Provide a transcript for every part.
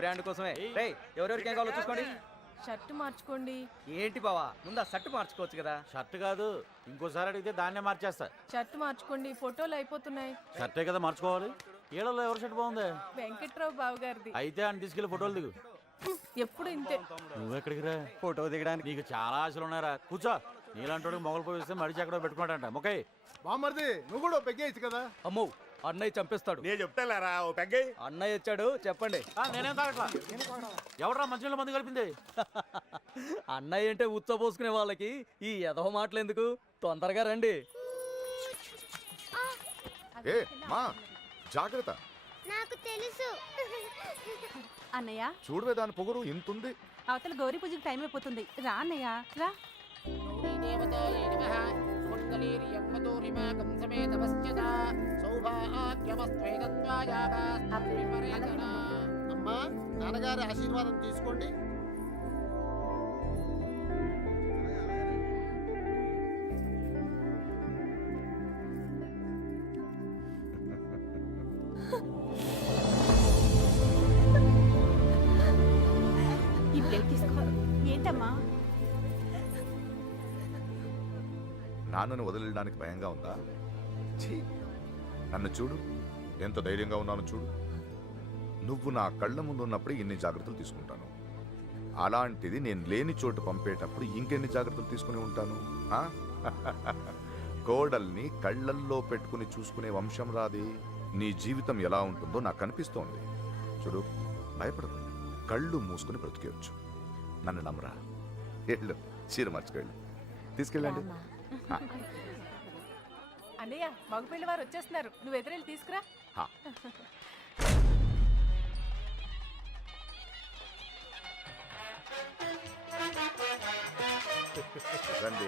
Brand కోసమే. రేయ్ ఎవరెవరికి ఏం కావాలో చూసుకోండి. షర్ట్ మార్చుకోండి. ఏంటి బావా, ముందు ఆ షర్ట్ మార్చుకోవచ్చు కదా. షర్ట్ కాదు, ఇంకోసారి అడిగితే దాన్నే మార్చేస్తా. షర్ట్ మార్చుకోండి, ఫోటోలు అయిపోతున్నాయి. షర్టే కదా మార్చుకోవాలి. ఏళ్ళలో ఎవరి షర్ట్ బాగుంది? వెంకట్రావు బాబు గారిది. అయితే అని తీసుకెళ్ళి ఫోటోలు దిగు. ఎప్పుడు ఇంతే. నువ్వెక్కడికి రా? ఫోటో దిగడానికి. నీకు చాలా ఆశలు ఉన్నారా? కూర్చో. నీలాంటి మొగలు పోయిస్తే మడిచి ఎక్కడో పెట్టుకున్నాడంట. మొక్కై బామ్మర్ది నువ్వు కూడా పెగ్గేయచ్చు కదా. అమ్మో, అన్నయ్య చంపేస్తాడు. నేను చెప్తారా ఓ పెగ్గై. అన్నయ్య వచ్చాడు, చెప్పండి. నేనేం తాగట్లా. ఎవడరా మంచినీళ్ళ మందు కలిపింది? అన్నయ్య అంటే ఉచ్చ పోసుకునే వాళ్ళకి ఈ ఎదవ మాటలు ఎందుకు, తొందరగా రండి. ఏ మా జాగ్రత్త. నాకు తెలుసు. అన్నయ్య చూడవే దాని పొగరు ఇంతుంది. అవతల గౌరీ పూజకి టైం అయిపోతుంది. రా అన్నయ్య రా. అమ్మా నాన్నగారి ఆశీర్వాదం తీసుకోండి. ఈ ప్లేట్ తీసుకో. ఏంటమ్మా? నాన్నను వదిలేయడానికి భయంగా ఉందా? ఛీ, నన్ను చూడు, ఎంత ధైర్యంగా ఉన్నాను చూడు. నువ్వు నా కళ్ళ ముందు ఉన్నప్పుడు ఇన్ని జాగ్రత్తలు తీసుకుంటాను. అలాంటిది నేను లేని చోటు పంపేటప్పుడు ఇంకెన్ని జాగ్రత్తలు తీసుకుని ఉంటాను. కోడల్ని కళ్ళల్లో పెట్టుకుని చూసుకునే వంశం రాది. నీ జీవితం ఎలా ఉంటుందో నాకు అనిపిస్తోంది. చూడు, భయపడదు, కళ్ళు మూసుకుని బ్రతికేయచ్చు. నన్ను నమ్మరా. వెళ్ళు, చీర మార్చుకెళ్ళు, తీసుకెళ్ళండి. అన్నయ్య మగపిల్లి వారు వచ్చేస్తున్నారు, నువ్వు ఎదురెళ్ళి తీసుకురా.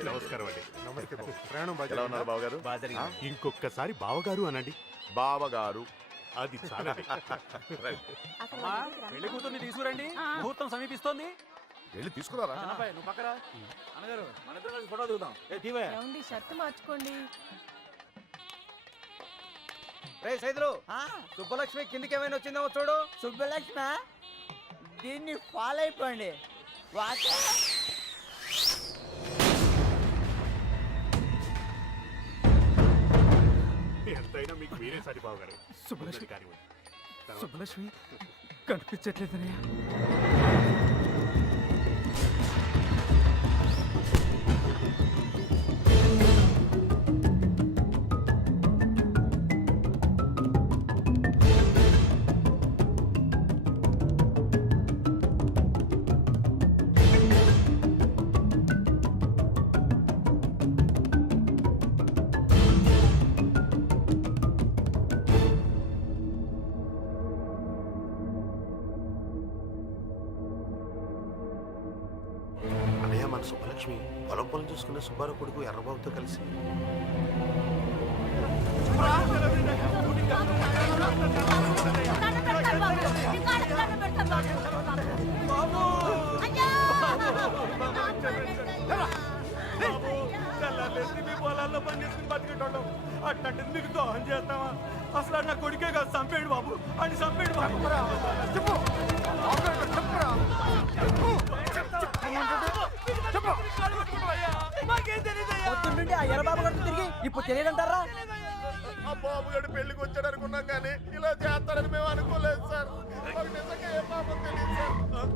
నమస్కారం అండి. నమస్తే బాబు. ప్రయాణం ఎలా ఉన్నారు బావగారు? ఇంకొకసారి బావగారు అనండి. బావగారు అది చాలా. పెళ్లి కూతుర్ని తీసుకురండి, ముహూర్తం సమీపిస్తోంది. వెళ్ళి తీసుకురారా. నువ్వు పక్కరా. అన్నగారు మన ఇద్దరు కలిసి ఫోటో దిగుదాం. ఏమండి, షర్ట్ మార్చుకోండి. రే సైదులు, సుబ్బలక్ష్మి కిందికి ఏమైనా వచ్చిందేమో చూడు. సుబ్బలక్ష్మి, దీన్ని ఫాలో అయిపోండి. ఎంతైనా మీకు మీరే సరి బావగారు. సుబ్బలక్ష్మి కనిపించట్లేదనయ్యా. అన్నయ్య, మన సుబ్బలక్ష్మి పొలం పొలం చూసుకున్న సుబ్బారావు కొడుకు ఎర్రబాబుతో కలిసి పొలాల్లో పని చేసుకుని బతికేటోళ్ళం. అట్లాంటిది మీకు దోహం చేస్తావా? అసలు నా కొడుకే కాదు, చంపేడు బాబు అని చంపేడు బాబు. పొద్దున్నుండి ఆ ఎర్రబాబు గారు తిరిగి ఇప్పుడు తెలియదంటారా? ఆ బాబు గడు పెళ్లికి వచ్చాడు అనుకున్నాం, కానీ ఇలా చేస్తారని మేము అనుకోలేదు సార్. మాకు నిజంగా ఏ పాపం తెలియదు సార్.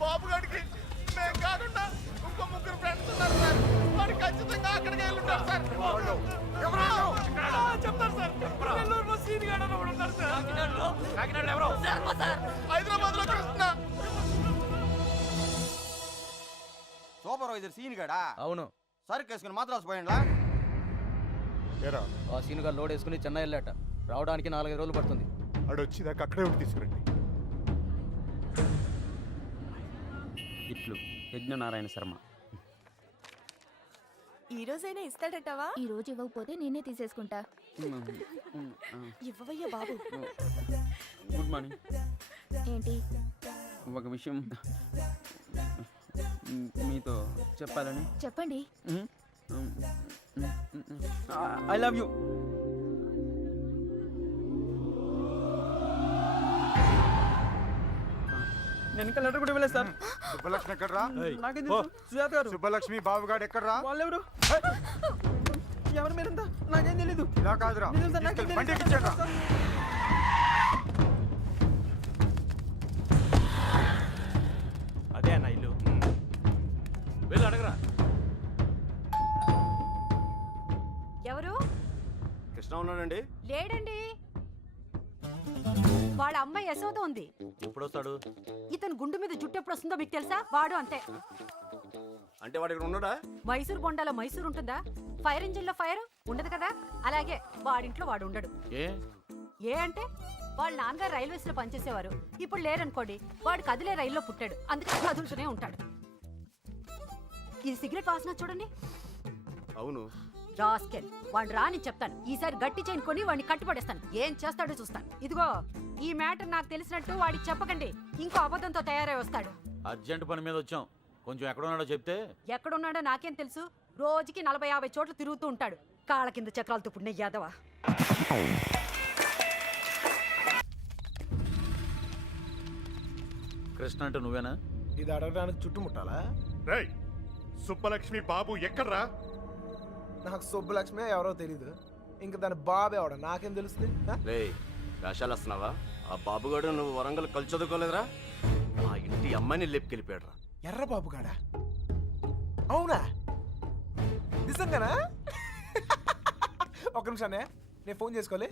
బాబు గడికి మేము కాకుండా ఇంకో ముగ్గురు ఫ్రెండ్స్ ఉన్నారు సార్. వాడు ఖచ్చితంగా అక్కడికి వెళ్ళి ఉంటారు సార్. చెప్తారు సార్. హైదరాబాద్ లో కృష్ణ. Supervisor scene గడా? అవును. సరుకు వేసుకుని మాత్రం పోయిండ్లా? ఆ సీనుగా లోడ్ వేసుకుని చెన్నై వెళ్ళాట. రావడానికి 4-5 రోజులు పడుతుంది. అడు వచ్చేదాకా అక్కడే ఉండి తీసుకురండి. ఇట్లు యజ్ఞనారాయణ శర్మ. ఈ రోజైనా ఇస్తాడటవా? ఈ రోజు ఇవ్వకపోతే నేనే తీసేసుకుంటా. ఇవ్వవయ్యా బాబు. Good morning. ఏంటి? ఒక విషయం మీతో చెప్పాలని. చెప్పండి. I love you. నేను ఇంకా లెటర్ కూడా ఇవ్వలేదు సార్. సుబ్బలక్ష్మి ఎక్కడ్రా? నాకేం తెలుసు? సుజాత గారు. సుబ్బలక్ష్మి బాబుగాడు ఎక్కడ్రా? వాళ్ళెవరు? ఎవరు మీరంతా? నాకేం తెలీదు. ఇలా కాదురా, నిజం సార్, నాకేం తీసుకెళ్ళి బండి తెలీదు ఎక్కించండ్రా. సార్. అదే అన్న ఇల్లు. వెళ్ళి అడగరా. ఎవరు? కృష్ణ ఉన్నాడండి. లేడండి. వాళ్ళ అమ్మాయి యశోద ఉంది. ఎప్పుడు వస్తాడు? ఇతను గుండు మీద జుట్టు ఎప్పుడు వస్తుందో మీకు తెలుసా? వాడు అంతే. అంటే వాడు ఇక్కడ ఉన్నాడా? మైసూర్ బొండాలో మైసూర్ ఉంటుందా? ఫైర్ ఇంజిన్ లో ఫైర్ ఉండదు కదా, అలాగే వాడింట్లో వాడు ఉండడు. ఏ అంటే వాళ్ళ నాన్నగారు రైల్వేస్ లో పనిచేసేవారు. ఇప్పుడు లేరనుకోండి, వాడు కదిలే రైల్లో పుట్టాడు, అందుకే కదులుతూనే ఉంటాడు. ఇది సిగరెట్ వాసన చూడండి. అవును. రాస్కెల్, వాడు రాని చెప్తాను. ఈసారి గట్టి చైన్ కొని వాడిని కట్టుపడేస్తాను. ఏం చేస్తాడో చూస్తాను. ఇదిగో, ఈ మ్యాటర్ నాకు తెలిసినట్టు వాడికి చెప్పకండి. ఇంకో అబద్ధంతో తయారై వస్తాడు. అర్జెంట్ పని మీద వచ్చాం, కొంచెం ఎక్కడున్నాడో చెప్తే. ఎక్కడున్నాడో నాకేం తెలుసు. రోజుకి 40-50 చోట్ల తిరుగుతూ ఉంటాడు. కాళ్ళ కింద చక్రాలతో పుట్టిన యాదవా. కృష్ణ అంటే నువ్వేనా? ఇది అడగడానికి చుట్టుముట్టాలా? రేయ్, సుబ్బలక్ష్మి బాబు ఎక్కడ్రా? నాకు సుబ్బలక్ష్మి ఎవరో తెలీదు. ఇంక దాని బాబు ఎవడ నాకేం తెలుస్తుంది? రే వేషాలు వస్తున్నావా? ఆ బాబుగాడు నువ్వు వరంగల్ కలిసి చదువుకోలేదురా? ఆ ఇంటి అమ్మాయిని లేపుకెళ్ళిపోయాడు రా. ఎర్ర బాబు గాడా? అవునా? నిజంగానా? ఒక్క నిమిషానే, నేను ఫోన్ చేసుకోలే.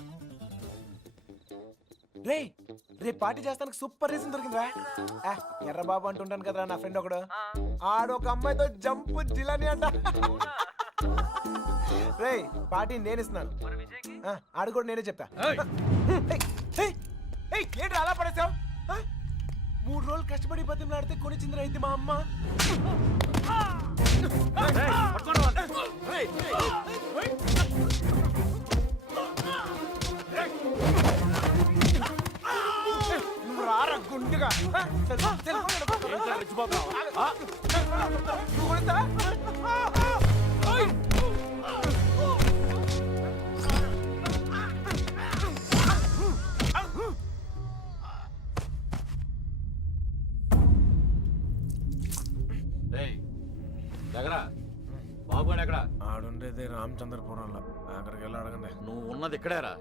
రేపు పార్టీ చేస్తానికి సూపర్ రీజన్ దొరికిందిరా. ఎర్రబాబు అంటుంటాను కదరా నా ఫ్రెండ్ ఒకడు. ఆడొక అమ్మాయితో జంపు జిలాని అంట. రే పార్టీ నేను ఇస్తున్నాను, ఆడు కూడా నేనే చెప్తా. ఏంటి అలా పడేసావు? 3 రోజులు కష్టపడి బతిమలాడితే కొనిచ్చిందిరా ఇది మా అమ్మ. నువ్వు రారా గుండుగా. నువ్వు కొనిస్తా? బాబుగాడు ఎక్కడ? ఆడుండేది రామచంద్రపురంలో. అక్కడికి వెళ్ళి అడగండి. నువ్వు ఉన్నది ఇక్కడేరా.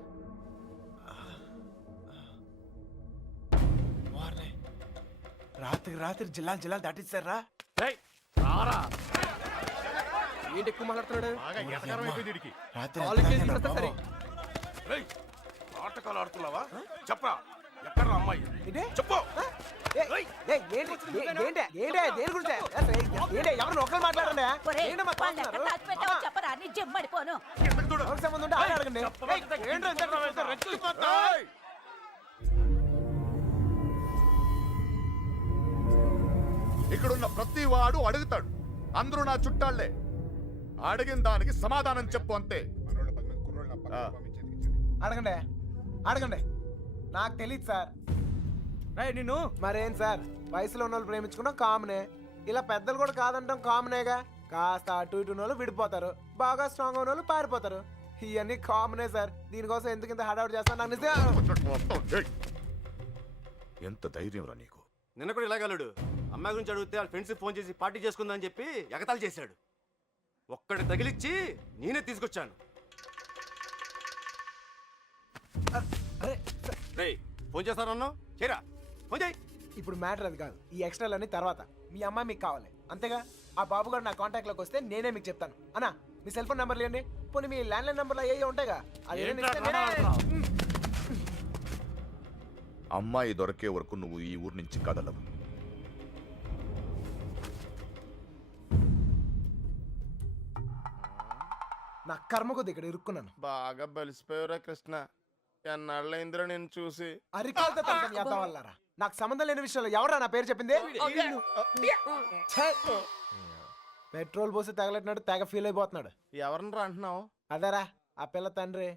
రాత్రి జిల్లాలు దాటిస్తారా? ఏంటి ఎక్కువ మాట్లాడుతున్నాడు? నాటకాలు ఆడుతున్నావా? చెప్పరా, ఎక్కడ్రా అమ్మాయి? చెప్పు. ఎవరు ఒకరు మాట్లాడండి. ఇక్కడున్న ప్రతి వాడు అడుగుతాడు. అందరూ నా చుట్టాళ్లే. అడిగిన దానికి సమాధానం చెప్పు అంతే. అడగండి. నాకు తెలియదు సార్. నిన్ను మరేం సార్, వయసులో ఉన్న వాళ్ళు ప్రేమించుకున్నాం కామనే. ఇలా పెద్దలు కూడా కాదంటాం కామనేగా. కాస్త అటు ఇటు వాళ్ళు విడిపోతారు, బాగా స్ట్రాంగ్ ఉన్న వాళ్ళు పారిపోతారు. ఇవన్నీ కామనే సార్. దీనికోసం ఎందుకు ఇంత హడావుడి చేస్తాను నాకు నిజం. ఎంత ధైర్యం రా నీకు? నిన్న కూడా ఇలాగలడు. అమ్మాయి గురించి అడిగితే వాళ్ళ ఫ్రెండ్స్ ఫోన్ చేసి పార్టీ చేసుకుందని చెప్పి ఎగతాళి చేశాడు. ఒక్కడి తగిలిచ్చి నేనే తీసుకొచ్చాను. ఫోన్ చేస్తానన్నావు, చేరా ఫోన్ చేయి. ఇప్పుడు మ్యాటర్ అది కాదు, ఈ ఎక్స్ట్రాలన్నీ తర్వాత. మీ అమ్మాయి మీకు కావాలి అంతేగా. ఆ బాబు గారు నా కాంటాక్ట్ లోకి వస్తే నేనే మీకు చెప్తాను. అన్నా మీ సెల్ ఫోన్ నెంబర్లు ఇవ్వండి. పోనీ మీ ల్యాండ్లైన్ నెంబర్లు అయ్యే ఉంటాయిగా. అమ్మాయి దొరికే వరకు నువ్వు ఈ ఊరు నుంచి కదలవు. నా కర్మ కొద్ది ఇక్కడ ఇరుక్కున్నాను. బాగా బలిసిపోయారా కృష్ణ? ఎన్నాళ్ళైందిరా నేను చూసి. అరికాలతో తంతం చేద్దాం వల్లరా. నాకు సంబంధం లేని విషయంలో ఎవరా నా పేరు చెప్పింది? పెట్రోల్ పోసి తగలెట్టినట్టు తెగ ఫీల్ అయిపోతున్నాడు. ఎవరిని రా అంటున్నావు? అదేరా ఆ పిల్ల తండ్రి.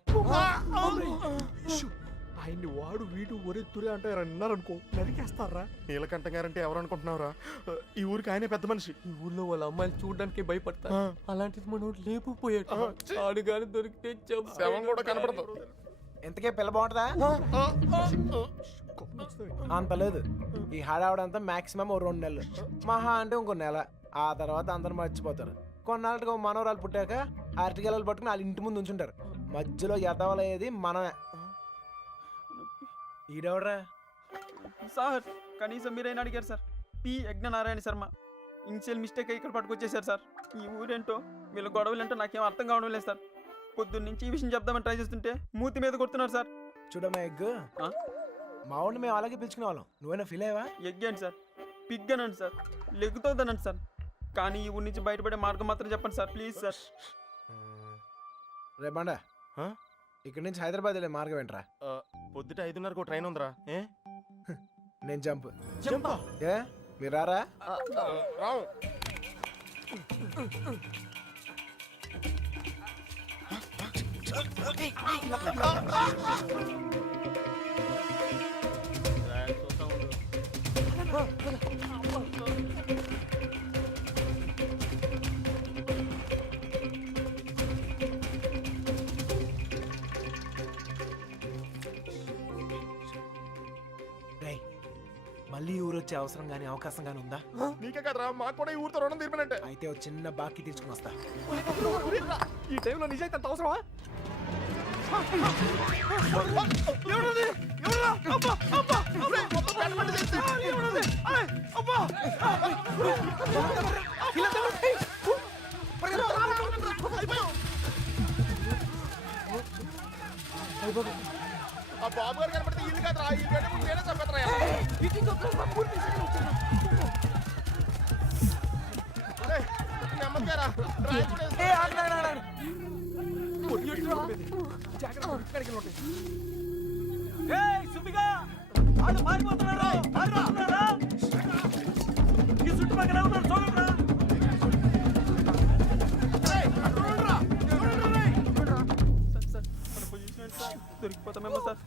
ఆయన్ని వాడు వీడు ఒరే తురే అంటే అన్నారనుకో నరికేస్తారా. నీలకంఠ గారంటే ఎవరు అనుకుంటున్నారా? ఈ ఊరికి ఆయనే పెద్ద మనిషి. ఈ ఊర్లో వాళ్ళ అమ్మాయిలు చూడడానికి భయపడతారు. అలాంటిది మనం లేపుపోయాడు. ఆడు గాని దొరికితే శవం కూడా కనపడదు. ఇంతకే పిల్ల బాగుంటుందా? అంత లేదు. ఈ హడావుడంతా మాక్సిమం 2 నెలలు, మహా అంటే ఇంకో నెల. ఆ తర్వాత అందరు మర్చిపోతారు. కొన్నాళ్ళకి మనవరాలు పుట్టాక అరటిగెలలు పట్టుకుని వాళ్ళ ఇంటి ముందు ఉంచుంటారు. మధ్యలో ఎదవలయ్యేది మనమే. ఈడెవడరా? సార్ కనీసం మీరైనా అడిగారు sir. P Yagnanarayana Sharma. Initial mistake ఇక్కడ పట్టుకొచ్చేసారు సార్. ఈ ఊరేంటో వీళ్ళ గొడవలు ఏంటో నాకేం అర్థం కావడం లేదు సార్. పొద్దున్న నుంచి ఈ విషయం చెప్దామని ట్రై చేస్తుంటే మూతి మీద కొడుతున్నారు సార్. చూడమ్మా ఎగ్గు, మా ఊడిని మేము అలాగే పిలుచుకునే వాళ్ళం. నువ్వైనా ఫీల్ అయ్యావా? ఎగ్గండి సార్, పిగ్గనండి సార్, లెగ్గుతోందనండి సార్. కానీ ఈ ఊరి నుంచి బయటపడే మార్గం మాత్రం చెప్పండి సార్, ప్లీజ్ సార్. రేపండా ఇక్కడి నుంచి హైదరాబాద్ వెళ్ళే మార్గం ఏంట్రా? పొద్దుట 5:30కు ట్రైన్ ఉందిరా. నేను జంప్. ఏ మీరు రారా? రావు. మళ్ళీ ఊరు వచ్చే అవసరం గానీ అవకాశం గానీ ఉందా? నీకే కదరా, మాకు కూడా ఈ ఊరితో రుణం తీర్పినట్టే. అయితే ఒక చిన్న బాకీ తీసుకుని వస్తా. ఈ టైంలో నిజాయితీ అంత అవసరమా? ఆ బాబు గారు కనపడితే ఇల్లు కదరా, ఈ గడ్డ ముందు నేనే చంపేస్తారా. నెమ్మదిగారా. దొరికిపోతామేమో సార్.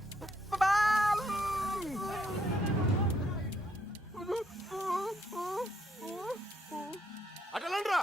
అటలండ్రా.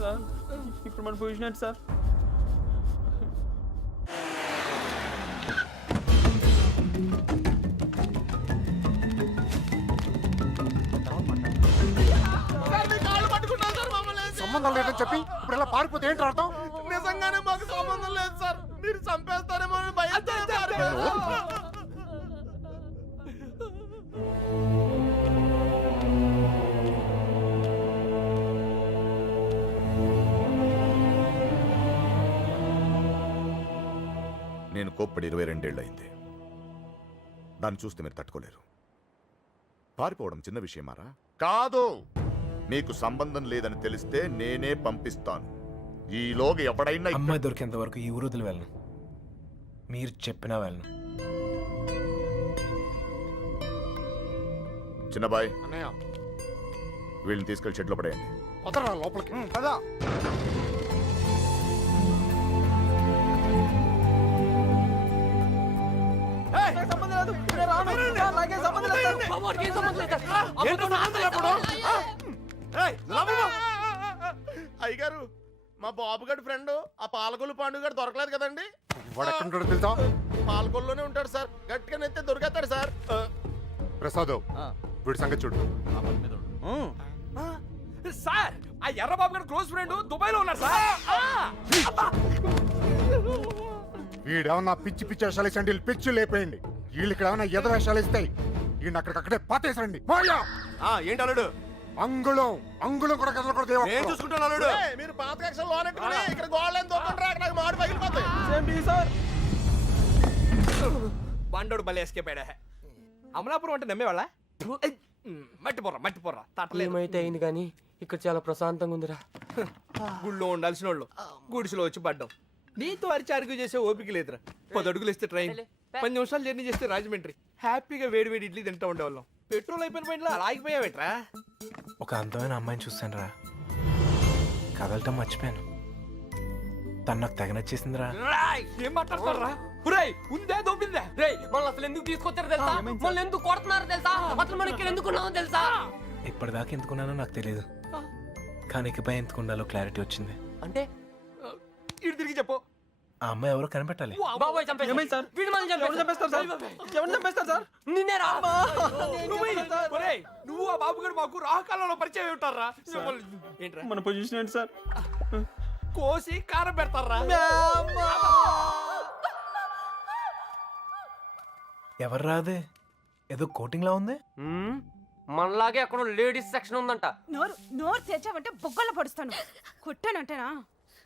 సార్ ఇప్పుడు మన పొజిషన్ ఏంటి సార్? సంబంధం లేదని చెప్పి ఇప్పుడు ఇలా పారిపోతే ఏంటి అర్థం? నిజంగానే మాకు సంబంధం లేదు సార్, మీరు చంపేస్తారేమో అని భయంతో పారిపోయాం. నేను కోప్పడి 22 ఏళ్ళు అయింది. దాన్ని చూస్తే మీరు తట్టుకోలేరు. పారిపోవడం చిన్న విషయమారా? కాదు. మీకు సంబంధం లేదని తెలిస్తే నేనే పంపిస్తాను. ఈలోగా ఎవడైనా అమ్మాయి దొరికేంత వరకు ఈ ఊరు వదిలి వెళ్ళను. మీరు చెప్పినా వెళ్ళను. చిన్నబాయ్, అన్నయ్య వీళ్ళని తీసుకెళ్లి షెడ్లో పడేయండి. వదరా లోపలికి కదా. సంబంధం లేదు, నేను రాను. సార్, నాకేం సంబంధం లేదు సార్. అయ్యగారు, మా బాబుగాడి ఫ్రెండ్ ఆ పాలకొల్లు పాండు గారు దొరకలేదు కదండి. వాడెక్కడుంటాడో తెలుసా? పాలకొల్లోనే ఉంటాడు సార్, గట్టిగా నెత్తే దొరికేస్తాడు సార్. ప్రసాద్, వీడి సంగతి చూడు. సార్, ఆ ఎర్రబాబు గారి క్లోజ్ ఫ్రెండ్ దుబాయ్ లో ఉన్నారు సార్. వీడేమన్నా పిచ్చి పిచ్చి వేషాలు వేసండి, పిచ్చి లేపేయండి. వీళ్ళు ఇక్కడ ఏమన్నా ఎద వేషాలు ఇస్తాయి. వీడిని అక్కడికక్కడే పాతేసండి. ఏంటి అల్లుడు? అంగుళం అంగుళం కూడా కదలకూడదు. నేను చూసుకుంటాను అల్లుడు. మీరు పాత కక్షలు లోనెట్టుకుని ఇక్కడ గోళ్ళని దొక్కండి, అక్కడ నాకు మాడి పగిలిపోతాయి. Same tea sir. బండోడు బలి ఎస్కేపాడా. అమలాపురం అంటే నమ్మేవాళ్ళ? మట్టి పొర్ర ఏమైతే అయింది కానీ ఇక్కడ చాలా ప్రశాంతంగా ఉందిరా. గుళ్ళో ఉండాల్సిన వాళ్ళు గుడిసెలో వచ్చి పడ్డాం. నీతో అరిచి అరుగు చేసే ఓపిక లేదురా. 10 అడుగులు వేస్తే ట్రైన్, 10 నిమిషాలు జర్నీ చేస్తే రాజమండ్రి. హ్యాపీగా వేడి వేడి ఇడ్లీ తింటూ ఉండేవాళ్ళం. పెట్రోల్ అయిపోయిన పైన అలా ఆగిపోయావేట్రా? ఒక అందమైన అమ్మాయిని చూస్తాను రా, కదలటం మర్చిపోయాను. తను నాకు తెగ నచ్చేసిందిరా. ఏం మాట్లాడతారా? ఉందే దోపిందే. మళ్ళీ అసలు ఎందుకు తీసుకొచ్చారు తెలుసా? మళ్ళీ ఎందుకు కొడుతున్నారు తెలుసా? అసలు మనం ఇక్కడ ఎందుకున్నామో తెలుసా? ఇప్పటిదాకా ఎందుకున్నానో నాకు తెలియదు, కానీ ఇకపై ఎందుకుండాలో క్లారిటీ వచ్చింది. అంటే ఇటు తిరిగి చెప్పు. ఆ అమ్మాయి ఎవరో కనిపెట్టాలి. బాబాయ్ చంపేస్తారు సార్. వీడు మనల్ని చంపేస్తారు సార్. ఎవరు చంపేస్తారు సార్? నిన్నే రా. నువ్వు ఆ బాబు గారు మాకు రాహకాలంలో పరిచయం ఉంటారా? ఏంట్రా మన పొజిషన్ ఏంటి సార్? కోసి కారం పెడతారా? ఎవరు రాదే, ఏదో కోటింగ్ లా ఉంది. మనలాగే అక్కడ లేడీస్ సెక్షన్ ఉందంట. నోరు తెచ్చావంటే బొగ్గల్లో పడుస్తాను. కుట్టానంటేనా?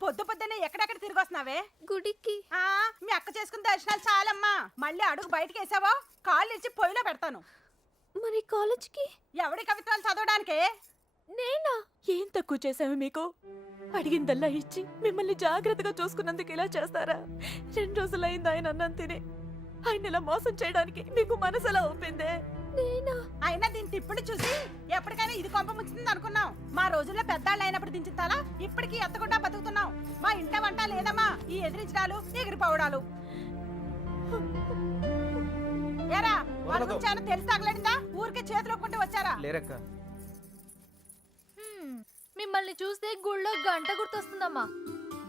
పొద్దున్నే ఎక్కడెక్కడ తిరిగి వస్తున్నావే? గుడికి. మీ అక్క చేసుకున్న దర్శనాలు చాలమ్మా. మళ్ళీ అడుగు బయటకు వేసావో కాళ్ళు ఇచ్చి పొయ్యిలో పెడతాను. మరి కాలేజ్కి ఎవడి కవిత్వాలు చదవడానికే? నేనా? ఏం తక్కువ చేసావు మీకు? అడిగిందల్లా ఇచ్చి మిమ్మల్ని జాగ్రత్తగా చూసుకున్నందుకు ఇలా చేస్తారా? 2 రోజులైంది ఆయన అన్నం తిని. ఆయన ఇలా మోసం చేయడానికి మీకు మనసు ఎలా ఒప్పిందే? అయినా దీని తిప్పుడు చూసి ఎప్పటికైనా ఇది కొంప ముచ్చుతుంది అనుకున్నాం. మా రోజుల్లో పెద్దాళ్ళు అయినప్పుడు దించుతాలా, ఇప్పటికీ ఎత్తకుండా బతుకుతున్నాం. మా ఇంట వంట లేదమ్మా ఈ ఎదిరించడాలు ఎగిరిపోవడాలు. ఏరా వాళ్ళ గురించి ఏమైనా తెలిసి తగలడిందా? ఊరికే చేతులు ఒప్పుకుంటూ వచ్చారా? లేరక్క. మిమ్మల్ని చూస్తే గుళ్ళో గంట గుర్తొస్తుందమ్మా.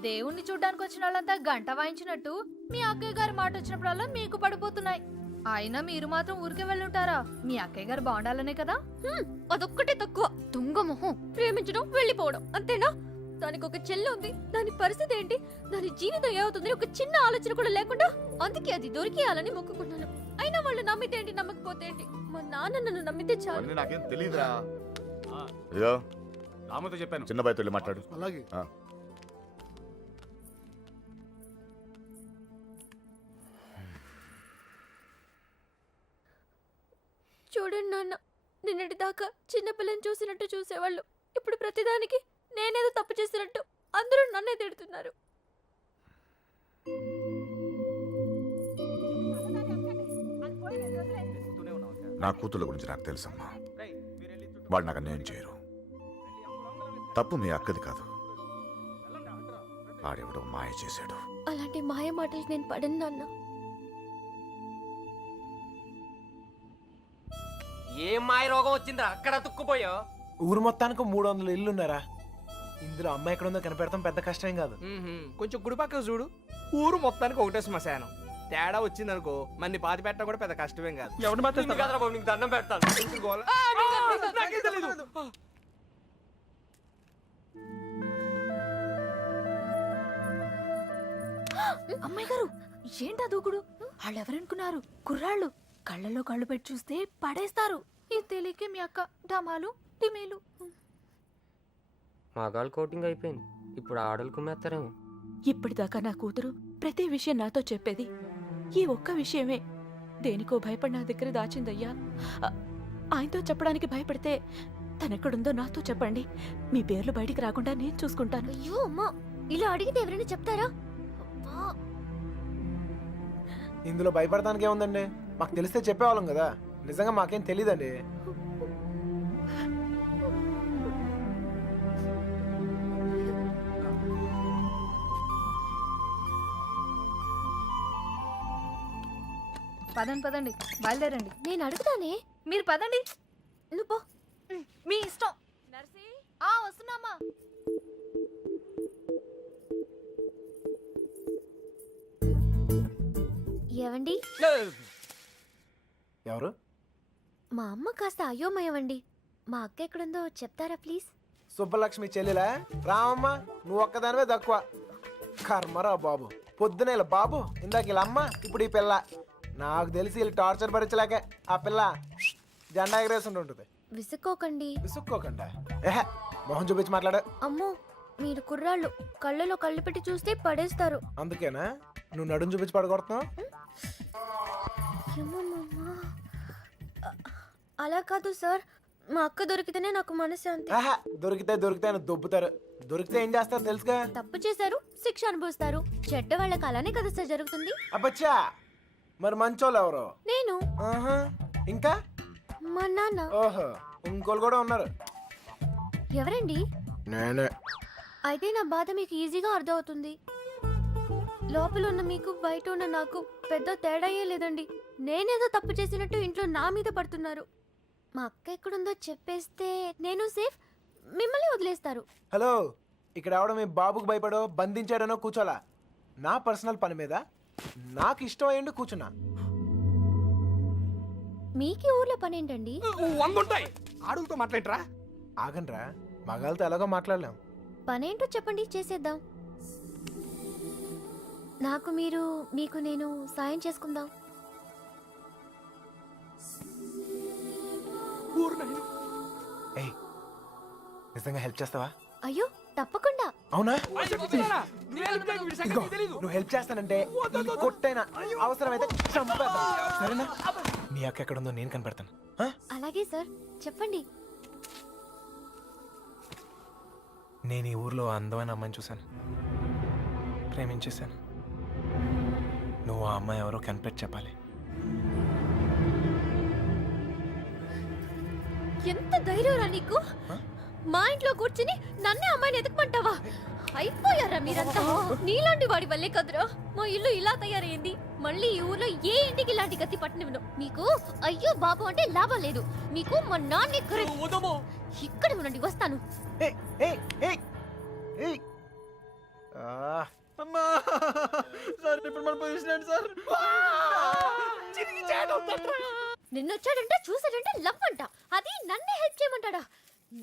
దేవుణ్ణి చూడ్డానికి వచ్చిన వాళ్ళంతా గంట వాయించినట్టు మీ అక్కయ్య గారి మాట వచ్చినప్పుడల్లా మీకు పడిపోతున్నాయి. అయినా మీరు మాత్రం ఊరికే వెళ్ళుంటారా? మీ అక్కయ్య గారు బాగుండాలనే కదా. అదొక్కటే తక్కువ. తుంగ మొహం, ప్రేమించడం వెళ్ళిపోవడం అంతేనా? దానికి ఒక చెల్లి ఉంది, దాని పరిస్థితి ఏంటి, దాని జీవితం ఏమవుతుంది ఒక చిన్న ఆలోచన కూడా లేకుండా. అందుకే అది దొరికేయాలని మొక్కుకున్నాను. అయినా వాళ్ళు నమ్మితే ఏంటి, నమ్మకపోతే ఏంటి? మా నాన్న నన్ను నమ్మితే చాలు. నాకేం తెలీదురా. ఇదో రామతో చెప్పాను. చిన్న బాయ్తో వెళ్ళి మాట్లాడు. అలాగే. చూడండి నాన్న, నిన్నటి దాకా చిన్నపిల్లని చూసినట్టు చూసేవాళ్ళు ఇప్పుడు ప్రతిదానికి నేనేదో తప్పు చేసినట్టు అందరూ నన్నే తిడుతున్నారు. నా కూతుళ్ళ గురించి నాకు తెలుసమ్మా. వాళ్ళు నాకు అన్యాయం చేయరు. తప్పు మీ అక్కది కాదు, ఆడెవడో మాయ చేశాడు. అలాంటి మాయ మాటలు నేను పడను నాన్న. ఏం మాయ రోగం వచ్చిందిరా అక్కడ తుక్కుపోయా? ఊరు మొత్తానికి 300 ఇల్లు ఉన్నారా? ఇందులో అమ్మాయి ఎక్కడ ఉందో కనిపెడతాం పెద్ద కష్టం కాదు. కొంచెం గుడి పక్కన చూడు, ఊరు మొత్తానికి ఒకటే శ్మశానం. తేడా వచ్చిందనుకో మన్ని పాతి పెట్టడం కూడా పెద్ద కష్టమేం కాదు. ఎవరిని మాట్లాడతారా? నీకు దండం పెడతాను. ఎందుకు గోల? నాకేం తెలీదు. అమ్మాయి గారు ఏంటా దూకుడు? వాళ్ళెవరనుకున్నారు? కుర్రాళ్ళు కళ్ళలో కళ్ళు పెట్టి చూస్తే పడేస్తారు. ఇది తెలియకే మీ అక్క డమాలు డిమేలు. మగాళ్ళు కోటింగ్ అయిపోయింది, ఇప్పుడు ఆడలు కుమ్మేస్తారేమో. ఇప్పటిదాకా నా కూతురు ప్రతి విషయం నాతో చెప్పేది ఈ ఒక్క విషయమే. దేనికో భయపడి నా దగ్గర దాచిందయ్యా. ఆయనతో చెప్పడానికి భయపడితే తనెక్కడుందో నాతో చెప్పండి. మీ పేర్లు బయటికి రాకుండా నేను చూసుకుంటాను. అయ్యో అమ్మా, ఇలా అడిగితే ఎవరైనా చెప్తారా? ఇందులో భయపడటానికి ఏముందండి? మాకు తెలిస్తే చెప్పేవాళ్ళం కదా. నిజంగా మాకేం తెలీదండి. పదండి పదండి, బయలుదేరండి. నేను అడుగుతానే. మీరు పదండి. నువ్వు పో. మీ ఇష్టం. నర్సి వస్తున్నామా? ఏవండి, ఎవరు? మా అమ్మ కాస్త అయోమయమండి. మా అక్క ఎక్కడుందో చెప్తారా ప్లీజ్? సుబ్బలక్ష్మి చెల్లెలా? రామమ్మ, నువ్వు ఒక్కదానివే తక్కువ. కర్మరా బాబు. పొద్దునే ఇలా బాబు, ఇందాక ఇలా అమ్మ, ఇప్పుడు ఈ పిల్ల. నాకు తెలిసి వీళ్ళు టార్చర్ భరించలేక ఆ పిల్ల జెండా ఎగరేస్తుంటుంది. విసుక్కోకండి. విసుక్కోకండి. ఏహే, మొహం చూపించి మాట్లాడు. అమ్మో, మీరు కుర్రాళ్ళు కళ్ళలో కళ్ళు పెట్టి చూస్తే పడేస్తారు. అందుకేనా నువ్వు నడుం చూపించి పడగొడుతున్నావు? ఏమమ్మా, అలా కాదు సార్. మా అక్క దొరికితేనే నాకు మనశ్శాంతి. ఆహా, దొరికితే అని దొబ్బుతారు. దొరికితే ఏం చేస్తారు తెలుసుగా? తప్పు చేశారు, శిక్ష అనుభవిస్తారు. చెడ్డ వాళ్ళకి అలానే కదా సార్ జరుగుతుంది. అబ్బచ్చా, మరి మంచోళ్ళు ఎవరు? నేను. ఆహా, ఇంకా మా నాన్న. ఓహో, ఇంకోళ్ళు కూడా ఉన్నారు. ఎవరండి? నేనే. అయితే నా బాధ మీకు ఈజీగా అర్థమవుతుంది. లోపల ఉన్న మీకు బయట ఉన్న నాకు పెద్ద తేడాయే లేదండి. నేనేదో తప్పు చేసినట్టు ఇంట్లో నా మీద పడుతున్నారు. మా అక్క ఎక్కడుందో చెప్పేస్తే నేను సేఫ్, మిమ్మల్ని వదిలేస్తారు. హలో, ఇక్కడ ఎవడో మీ బాబుకు భయపడో బంధించాడనో కూర్చోలా. నా పర్సనల్ పని మీద నాకు ఇష్టం అయ్యండి కూర్చున్నా. మీకు ఊర్లో పని ఏంటండి? 100 ఉంటాయి. ఆడులతో మాట్లాడరా? ఆగండ్రా, మగాళ్ళతో ఎలాగో మాట్లాడలేం. పనేంటో చెప్పండి, చేసేద్దాం. నాకు మీరు, మీకు నేను సాయం చేసుకుందాం. ఏయ్, నిజంగా హెల్ప్ చేస్తావా? అయ్యో తప్పకుండా. అవునా? ఇదిగో, నువ్వు హెల్ప్ చేస్తానంటే ఈ కొట్టైనా అవసరమైతే చంపేద్దాం. సరేనా? నీ అక్క ఎక్కడుందో నేను కనిపెడతాను. ఆ? అలాగే సార్, చెప్పండి. నేను ఈ ఊర్లో అందమైన అమ్మాయిని చూశాను, ప్రేమించేశాను. నువ్వు ఆ అమ్మాయి ఎవరో కనిపెట్టి చెప్పాలి. ఎంత ధైర్యంరా నీకు? మా ఇంట్లో కూర్చుని నన్నే అమ్మాయిని ఎదుకుమంటావా? అయిపోయారా మీరంతా? నీలాంటి వాడి వల్లే కదురా మా ఇల్లు ఇలా తయారైంది. మళ్ళీ ఈ ఊర్లో ఏ ఇంటికి ఇలాంటి గతి పట్టనివ్వను. మీకు అయ్యో బాబు అంటే లాభం లేదు. మీకు మా నాన్న ఇక్కడ ఉండండి, వస్తాను. ఏయ్, ఏయ్, ఏయ్, ఏయ్. ఆ, అమ్మా సార్, ఇప్పుడు మన పొజిషన్ ఏంటి సార్? నిన్నొచ్చాడంటే చూసాడంటే లవ్ అంట. అది నన్నే హెల్ప్ చేయమంటాడా?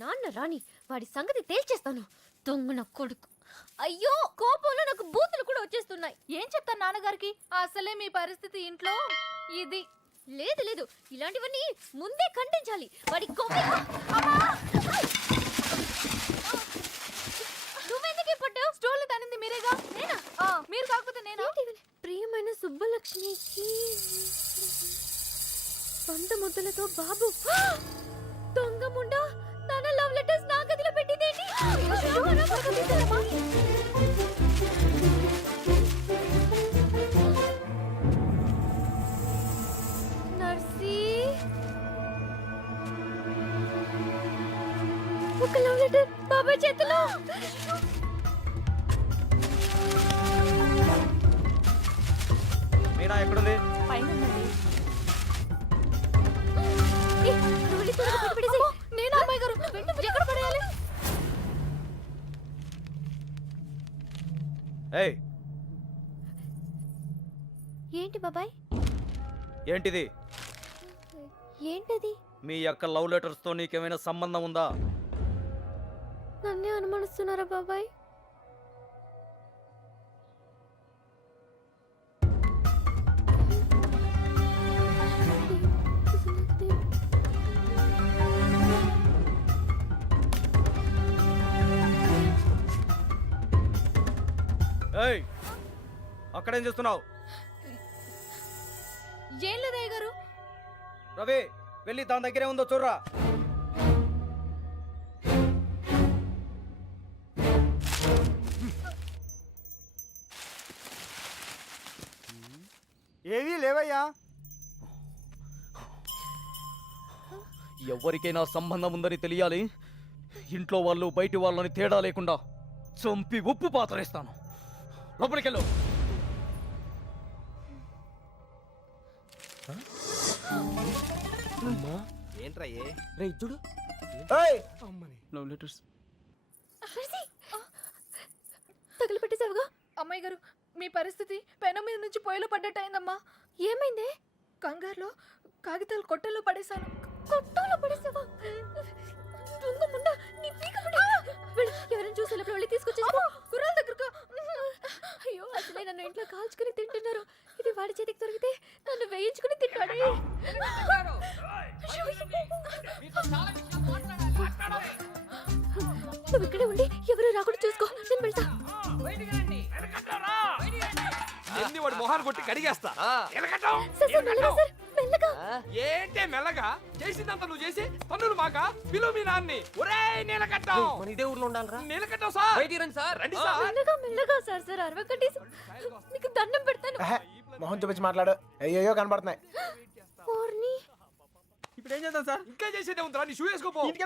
నాన్న రాని, వాడి సంగతి తేల్చేస్తాను. దొంగ నా కొడుకు. అయ్యో, కోపంలో నాకు బూతులు కూడా వచ్చేస్తున్నాయి. ఏం చెప్తాను నాన్నగారికి? అసలే మీ పరిస్థితి ఇంట్లో ఇది. లేదు లేదు, ఇలాంటివన్నీ ముందే ఖండించాలి. వాడి కోపం. నువ్వెందుకు పడ్డావు? స్టోర్లు తనింది మీరేగా. నేనా? మీరు కాకపోతే నేనా? ప్రియమైన సుబ్బలక్ష్మికి వంద ముద్దలతో బాబు. దొంగ ముండా, నాన్న లవ్ లెటర్స్ నా గదిలో పెట్టిందేంటి? నర్సీ, లెటర్ బాబాయ్ చేతిలో. మీనా ఎక్కడుంది? పైన ఉన్నది. ఏ, నువ్వు వెళ్ళి త్వరగా బయట పడేసేయ్. నేను అమ్మాయి గారు ఎక్కడ పడేయాలి? ఏయ్ ఏంటి బాబాయ్? ఏంటిది? ఏంటది? మీ యొక్క లవ్ లెటర్స్ తో నీకేమైనా సంబంధం ఉందా? నన్నే అనుమానిస్తున్నారా బాబాయ్? ఏయ్ అక్కడేం చేస్తున్నావు? ఏం లేదయ్య గారు. రవి వెళ్ళి దాని దగ్గరే ఉందో చూడరా. ఏవీ లేవయ్యా. ఎవరికైనా సంబంధం ఉందని తెలియాలి. ఇంట్లో వాళ్ళు బయటి వాళ్ళని తేడా లేకుండా చంపి ఉప్పు పాతరేస్తాను. లోపలికెళ్ళు. ఏంట్రా రే చూడు. Love letters. తగిలి పెట్టేసావుగా. అమ్మాయి గారు మీ పరిస్థితి పెనం మీద నుంచి పొయ్యిలో పడ్డట్టు అయిందమ్మా. ఏమైంది? కంగారులో కాగితాలు కొట్టలో పడేశాను. కొట్టలో పడేసావా? దొంగముండా, నీ పీక ముడి. వెళ్ళు, ఎవరైనా చూసి లోపల వెళ్ళి తీసుకొచ్చేసుకో. గుర్రాల దగ్గరకు. అయ్యో అసలే నన్ను ఇంట్లో కాల్చుకుని తింటున్నారు. ఇది వాడి చేతికి దొరికితే నన్ను వేయించుకుని తింటాడే. నువ్వు ఇక్కడే ఉండి ఎవరు రాకుండా చూసుకో. నేను వెళ్తా. ఎన్ని వాడు మొహాన్ని కొట్టి కడిగేస్తా. సార్, సార్, మెల్లగా సార్, మెల్లగా. ఏంటే మెల్లగా? చేసిందంతా నువ్వు చేసి పన్నులు మాక పిలువు మీ నాన్ని. ఒరే నీలకట్టం, ఇదే ఊర్లో ఉండాలరా. నీలకట్టం సార్, సార్ రండి సార్. మెల్లగా మెల్లగా సార్. సార్ అరవకండి. నీకు దండం పెడతాను. మొహం చూపించి మాట్లాడు. అయ్యో కనబడుతున్నాయి. ఓర్ని. ఇప్పుడు ఏం చేద్దాం సార్? ఇంకా చేసేదే ఉందిరా. నీ షూ వేసుకోపో. ఇంటికి